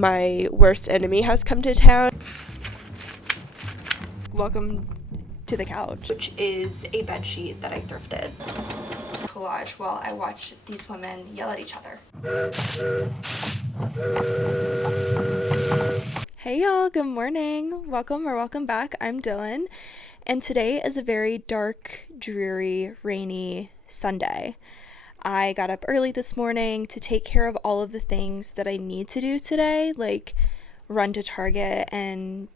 My worst enemy has come to town. Welcome to the couch. Which is a bed sheet that I thrifted. Collage while I watch these women yell at each other. Hey y'all, good morning. Welcome back. I'm Dillon, and today is a very dark, dreary, rainy Sunday. I got up early this morning to take care of all of the things that I need to do today, like run to Target and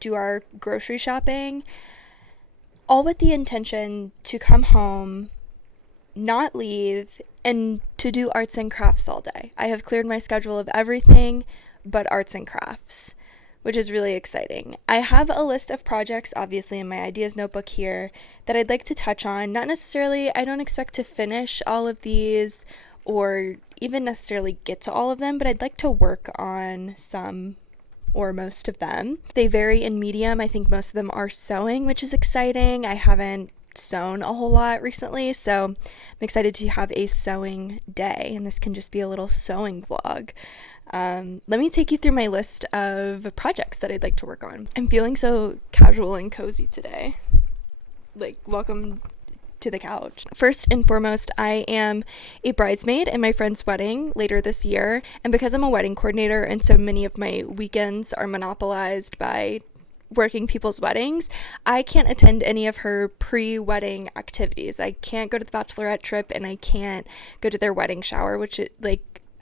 do our grocery shopping, all with the intention to come home, not leave, and to do arts and crafts all day. I have cleared my schedule of everything but arts and crafts, which is really exciting. I have a list of projects, obviously, in my ideas notebook here that I'd like to touch on. Not necessarily, I don't expect to finish all of these or even necessarily get to all of them, but I'd like to work on some or most of them. They vary in medium. I think most of them are sewing, which is exciting. I haven't sewn a whole lot recently, so I'm excited to have a sewing day, and this can just be a little sewing vlog. Let me take you through my list of projects that I'd like to work on. I'm feeling so casual and cozy today. Like, welcome to the couch. First and foremost, I am a bridesmaid in my friend's wedding later this year, and because I'm a wedding coordinator and so many of my weekends are monopolized by working people's weddings, I can't attend any of her pre-wedding activities. I can't go to the bachelorette trip, and I can't go to their wedding shower, which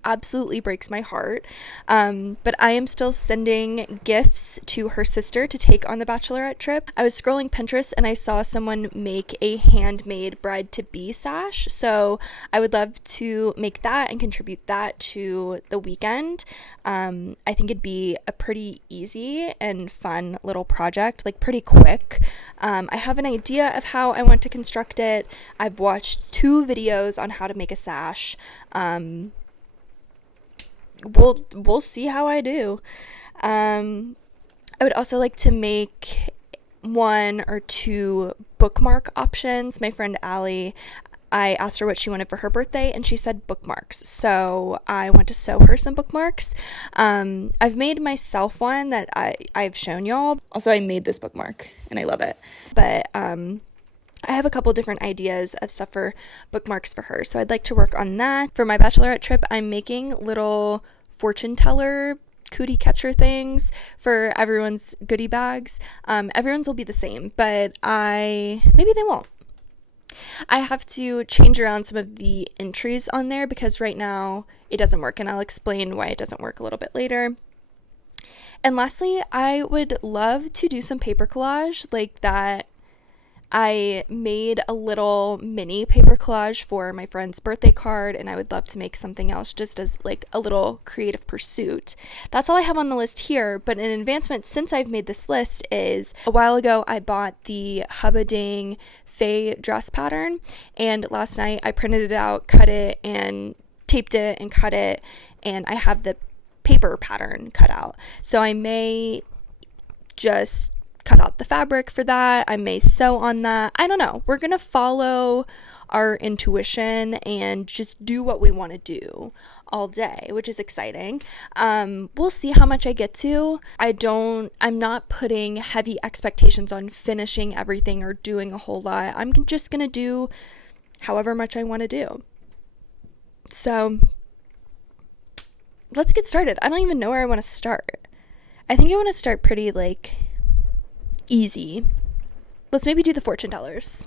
absolutely breaks my heart. But I am still sending gifts to her sister to take on the bachelorette trip. I was scrolling Pinterest and I saw someone make a handmade bride to be sash, so I would love to make that and contribute that to the weekend. I think it'd be a pretty easy and fun little project, like pretty quick. I have an idea of how I want to construct it. I've watched 2 videos on how to make a sash. We'll see how I do. I would also like to make 1 or 2 bookmark options. My friend Allie, I asked her what she wanted for her birthday, and she said bookmarks. So I want to sew her some bookmarks. I've made myself one that I've shown y'all. Also, I made this bookmark, and I love it. But I have a couple different ideas of stuff for bookmarks for her, so I'd like to work on that. For my bachelorette trip, I'm making little fortune teller cootie catcher things for everyone's goodie bags. Everyone's will be the same, but maybe they won't. I have to change around some of the entries on there because right now it doesn't work, and I'll explain why it doesn't work a little bit later. And lastly, I would love to do some paper collage like that. I made a little mini paper collage for my friend's birthday card, and I would love to make something else just as like a little creative pursuit. That's all I have on the list here, but an advancement since I've made this list is a while ago I bought the Hubbading Faye dress pattern, and last night I printed it out, cut it, and taped it and cut it, and I have the paper pattern cut out. So I may just cut out the fabric for that. I may sew on that. I don't know. We're gonna follow our intuition and just do what we want to do all day, which is exciting. We'll see how much I get to. I'm not putting heavy expectations on finishing everything or doing a whole lot. I'm just gonna do however much I want to do. So let's get started. I don't even know where I want to start. I think I want to start pretty easy. Let's maybe do the fortune tellers.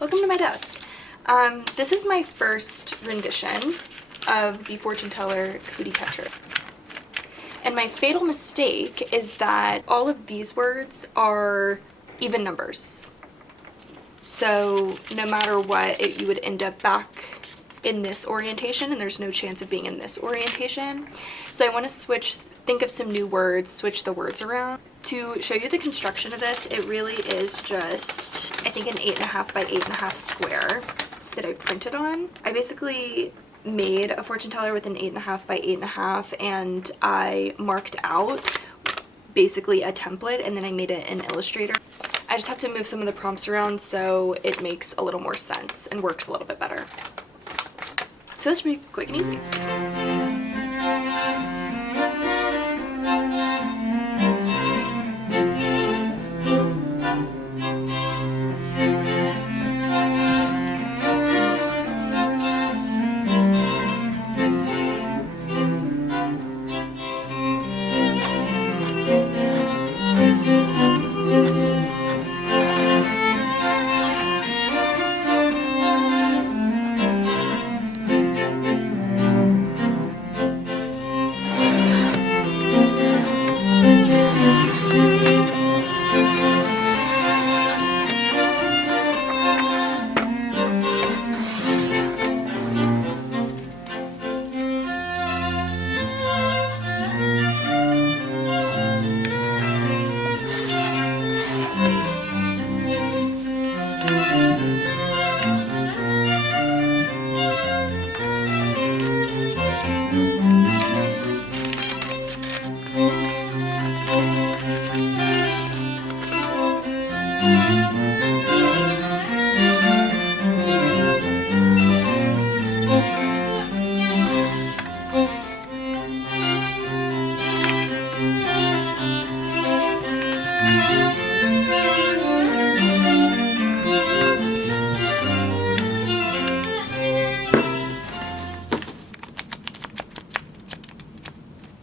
Welcome to my desk. This is my first rendition of the fortune teller cootie catcher. And my fatal mistake is that all of these words are even numbers. So no matter what, you would end up back in this orientation, and there's no chance of being in this orientation. So I want to think of some new words, switch the words around. To show you the construction of this, it really is just, I think, an 8.5 by 8.5 square that I printed on. I basically made a fortune teller with an 8.5 by 8.5, and I marked out basically a template, and then I made it in Illustrator. I just have to move some of the prompts around so it makes a little more sense and works a little bit better. So this should be quick and easy.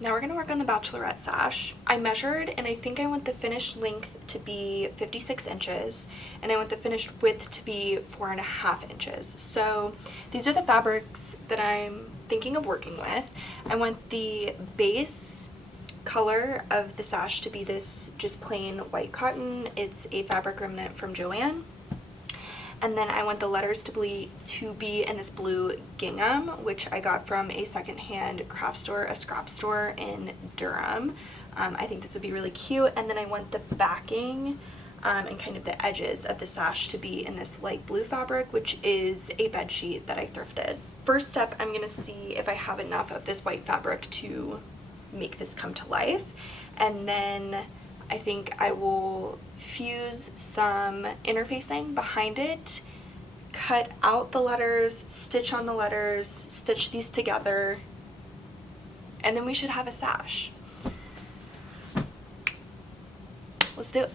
Now we're going to work on the bachelorette sash. I measured and I think I want the finished length to be 56 inches and I want the finished width to be 4.5 inches. So these are the fabrics that I'm thinking of working with. I want the base color of the sash to be this just plain white cotton. It's a fabric remnant from Joann. And then I want the letters to be in this blue gingham, which I got from a secondhand craft store, a scrap store in Durham. I think this would be really cute. And then I want the backing and kind of the edges of the sash to be in this light blue fabric, which is a bed sheet that I thrifted. First step, I'm gonna see if I have enough of this white fabric to make this come to life. And then I think I will fuse some interfacing behind it, cut out the letters, stitch on the letters, stitch these together, and then we should have a sash. Let's do it.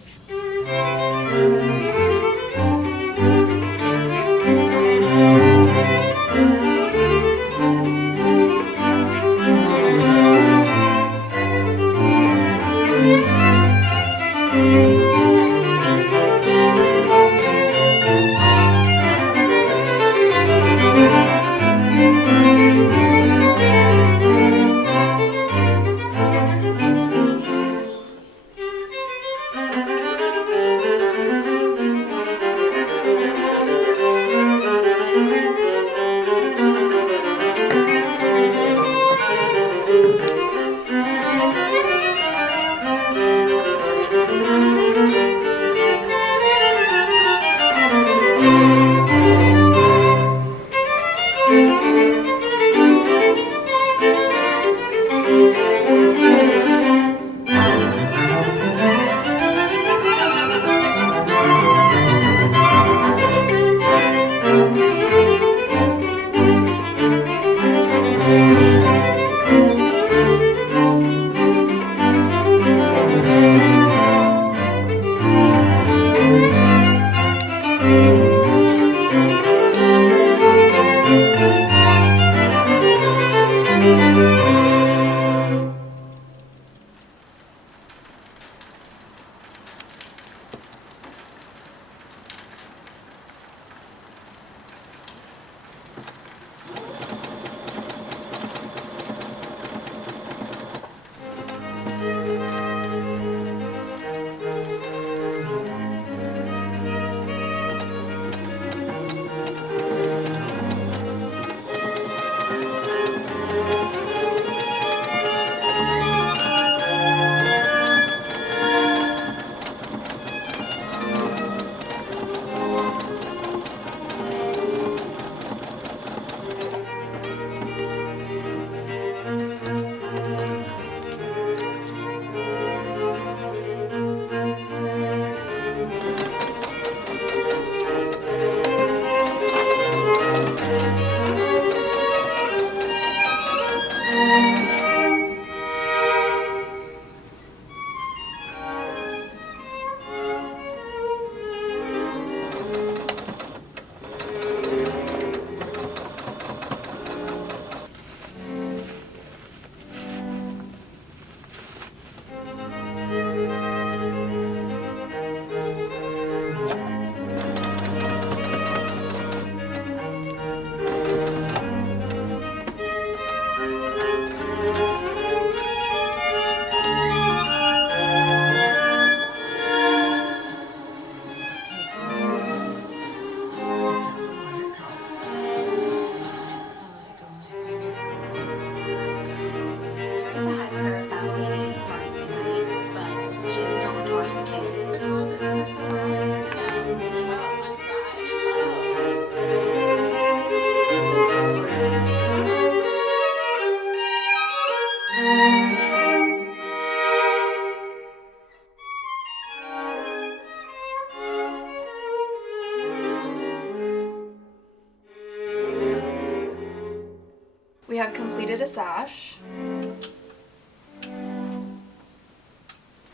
We have completed a sash.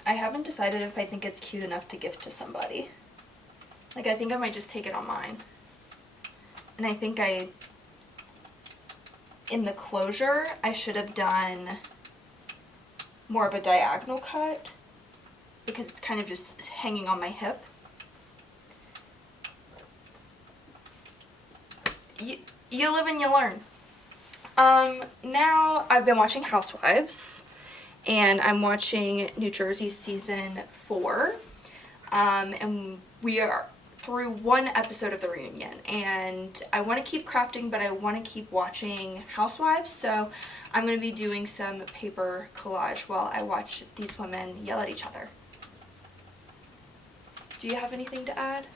I haven't decided if I think it's cute enough to gift to somebody. Like, I think I might just take it on mine. And I think in the closure, I should have done more of a diagonal cut because it's kind of just hanging on my hip. You live and you learn. Now I've been watching Housewives, and I'm watching New Jersey season 4, and we are through one episode of the reunion, and I want to keep crafting, but I want to keep watching Housewives, so I'm going to be doing some paper collage while I watch these women yell at each other. Do you have anything to add?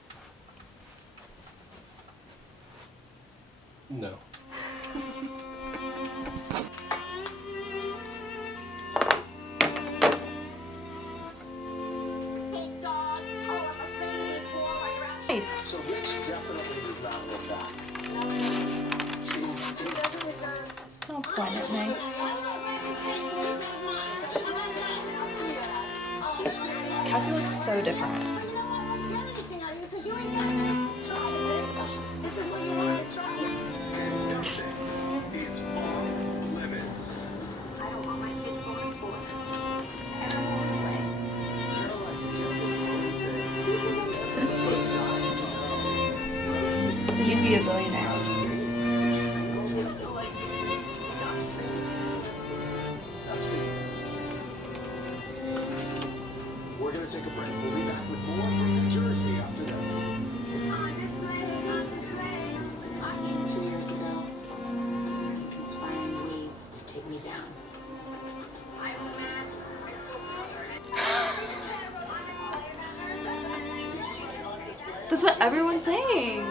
No. Nice. So Rich definitely does not look back. Don't point at me. Kathy looks so different. Is off limits. You'd be a billionaire. That's me. We're gonna take a break. We'll be back with more from New Jersey after this. 2 years ago, you conspiring ways to take me down. That's what everyone's saying.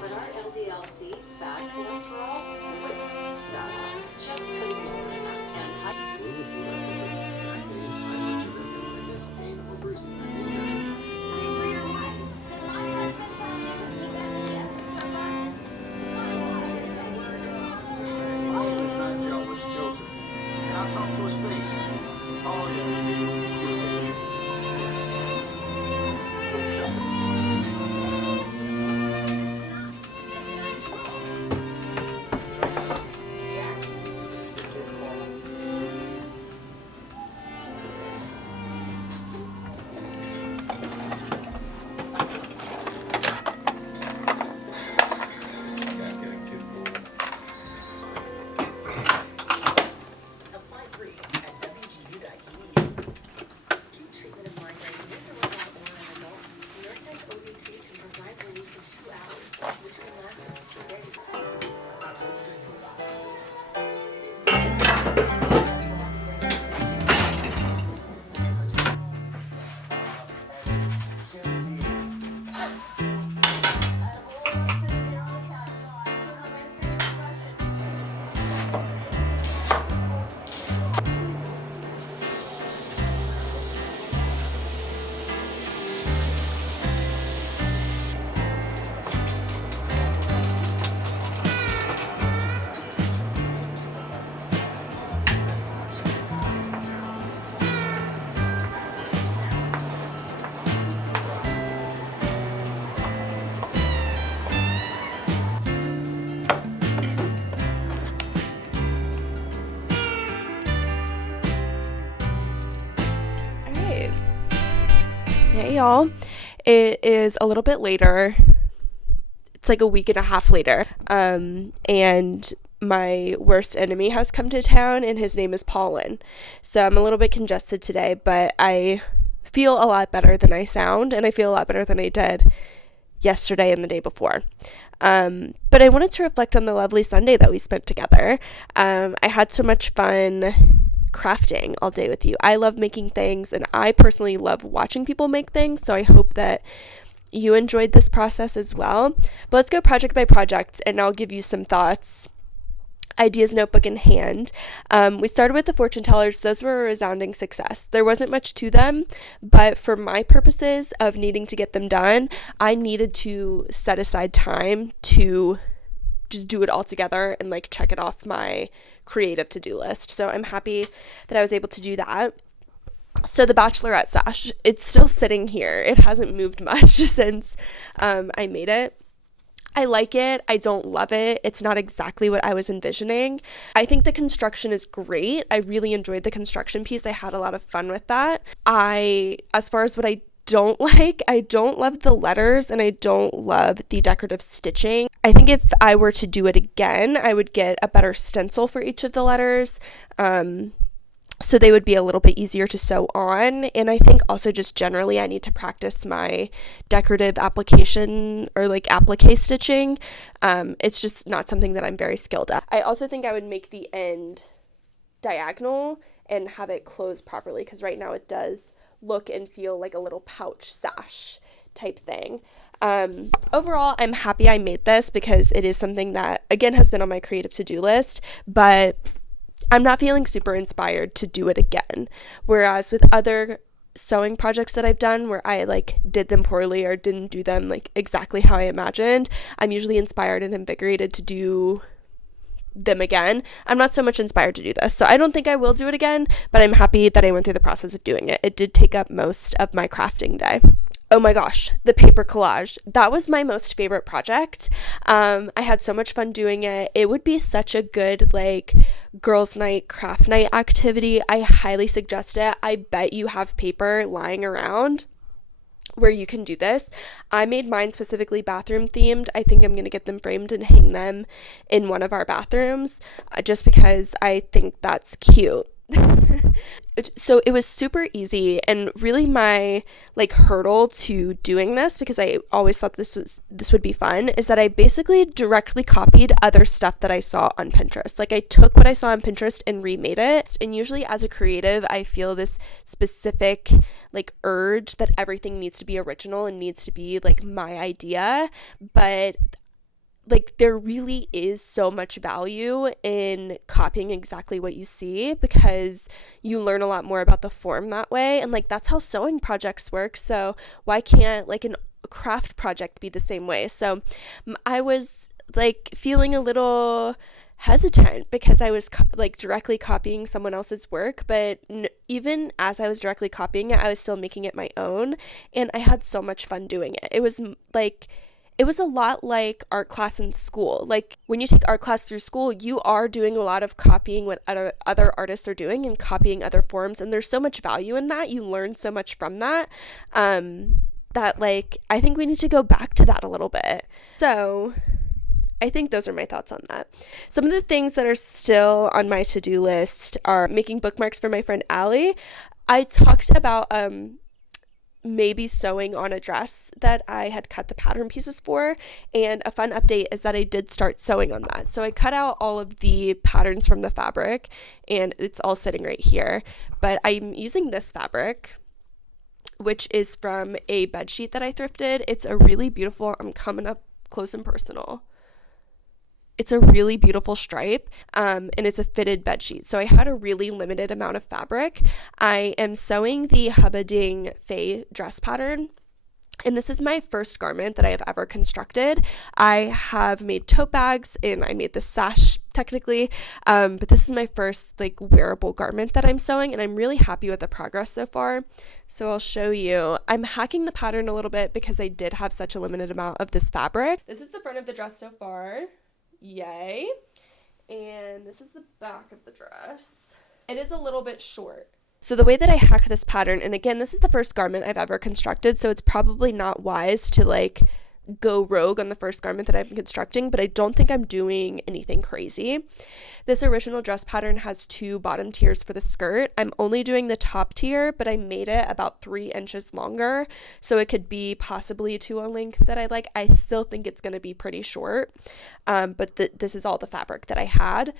But our LDLC, bad cholesterol, was stuck. Chefs couldn't lower it, and I It's not Joe, it's Joseph. And I'll talk to his face. Oh, apply free at wgu.edu. Acute treatment of migraine with or without more in adults. Nurtec ODT can provide relief in 2 hours, which can last up to 2 days. Alright. Hey y'all. It is a little bit later. It's like a week and a half later. And my worst enemy has come to town, and his name is Pollen. So I'm a little bit congested today, but I feel a lot better than I sound, and I feel a lot better than I did yesterday and the day before. But I wanted to reflect on the lovely Sunday that we spent together. I had so much fun crafting all day with you. I love making things, and I personally love watching people make things, so I hope that you enjoyed this process as well. But let's go project by project, and I'll give you some thoughts ideas notebook in hand. We started with the fortune tellers. Those were a resounding success. There wasn't much to them, but for my purposes of needing to get them done, I needed to set aside time to just do it all together and like check it off my creative to-do list. So I'm happy that I was able to do that. So the bachelorette sash, it's still sitting here. It hasn't moved much since I made it. I like it. I don't love it. It's not exactly what I was envisioning. I think the construction is great. I really enjoyed the construction piece. I had a lot of fun with that. As far as what I don't like, I don't love the letters and I don't love the decorative stitching. I think if I were to do it again, I would get a better stencil for each of the letters. So they would be a little bit easier to sew on. And I think also just generally I need to practice my decorative application or like applique stitching. It's just not something that I'm very skilled at. I also think I would make the end diagonal and have it close properly, because right now it does look and feel like a little pouch sash type thing. Overall, I'm happy I made this because it is something that, again, has been on my creative to-do list, but I'm not feeling super inspired to do it again. Whereas with other sewing projects that I've done where I like did them poorly or didn't do them like exactly how I imagined, I'm usually inspired and invigorated to do them again. I'm not so much inspired to do this. So I don't think I will do it again, but I'm happy that I went through the process of doing it. It did take up most of my crafting day. Oh my gosh, the paper collage. That was my most favorite project. I had so much fun doing it. It would be such a good like girls' night, craft night activity. I highly suggest it. I bet you have paper lying around where you can do this. I made mine specifically bathroom themed. I think I'm going to get them framed and hang them in one of our bathrooms just because I think that's cute. So it was super easy, and really my like hurdle to doing this, because I always thought this would be fun, is that I basically directly copied other stuff that I saw on Pinterest. Like I took what I saw on Pinterest and remade it. And usually as a creative, I feel this specific like urge that everything needs to be original and needs to be like my idea, but like there really is so much value in copying exactly what you see, because you learn a lot more about the form that way, and like that's how sewing projects work. So why can't like a craft project be the same way? So I was like feeling a little hesitant because I was like directly copying someone else's work, but even as I was directly copying it, I was still making it my own, and I had so much fun doing it. It was a lot like art class in school. Like when you take art class through school, you are doing a lot of copying what other artists are doing and copying other forms. And there's so much value in that. You learn so much from that, that like, I think we need to go back to that a little bit. So I think those are my thoughts on that. Some of the things that are still on my to-do list are making bookmarks for my friend Allie. I talked about, maybe sewing on a dress that I had cut the pattern pieces for, and a fun update is that I did start sewing on that. So I cut out all of the patterns from the fabric and it's all sitting right here, but I'm using this fabric, which is from a bed sheet that I thrifted. It's a really beautiful, I'm coming up close and personal. It's a really beautiful stripe, and it's a fitted bed sheet. So I had a really limited amount of fabric. I am sewing the Hubbarding Faye dress pattern, and this is my first garment that I have ever constructed. I have made tote bags and I made the sash technically, but this is my first like wearable garment that I'm sewing, and I'm really happy with the progress so far. So I'll show you. I'm hacking the pattern a little bit because I did have such a limited amount of this fabric. This is the front of the dress so far. Yay. And this is the back of the dress. It is a little bit short. So the way that I hack this pattern, and again, this is the first garment I've ever constructed, so it's probably not wise to like go rogue on the first garment that I'm constructing, but I don't think I'm doing anything crazy. This original dress pattern has 2 bottom tiers for the skirt. I'm only doing the top tier, but I made it about 3 inches longer, so it could be possibly to a length that I like. I still think it's going to be pretty short, but this is all the fabric that I had.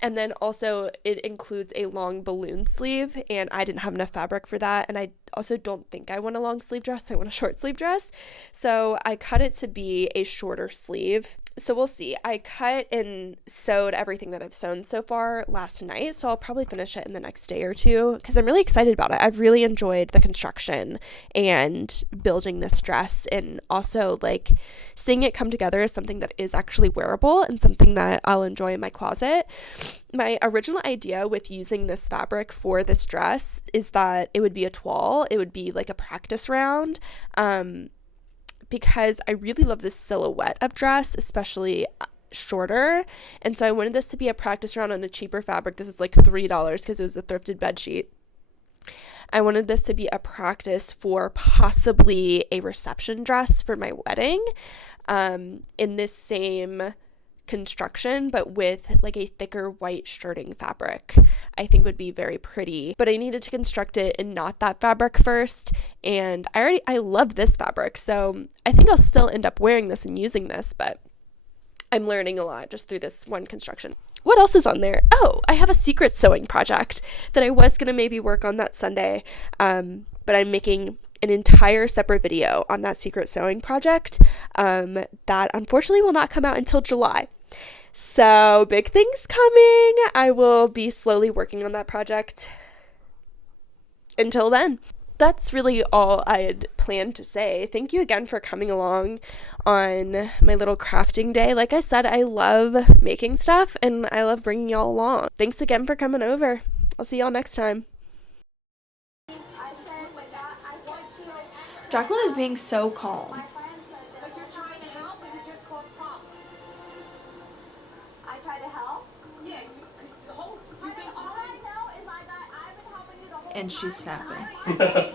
And then also it includes a long balloon sleeve, and I didn't have enough fabric for that, and I also don't think I want a long sleeve dress. I want a short sleeve dress, so I cut it to be a shorter sleeve. So we'll see. I cut and sewed everything that I've sewn so far last night, so I'll probably finish it in the next day or two because I'm really excited about it. I've really enjoyed the construction and building this dress, and also like seeing it come together as something that is actually wearable and something that I'll enjoy in my closet. My original idea with using this fabric for this dress is that it would be a toile. It would be like a practice round. Because I really love this silhouette of dress, especially shorter. And so I wanted this to be a practice round on a cheaper fabric. This is like $3 because it was a thrifted bed sheet. I wanted this to be a practice for possibly a reception dress for my wedding, in this same construction, but with like a thicker white shirting fabric. I think would be very pretty, but I needed to construct it in not that fabric first, and I love this fabric, so I think I'll still end up wearing this and using this, but I'm learning a lot just through this one construction. What else is on there? Oh, I have a secret sewing project that I was gonna maybe work on that Sunday, but I'm making an entire separate video on that secret sewing project that unfortunately will not come out until July. So big things coming. I will be slowly working on that project until then. That's really all I had planned to say. Thank you again for coming along on my little crafting day. Like I said, I love making stuff and I love bringing y'all along. Thanks again for coming over. I'll see y'all next time. Jacqueline is being so calm. Like you're trying to help and it just causes problems. I try to help. Yeah, the whole, you've been All I know is I've been helping you the whole And she's time. snapping.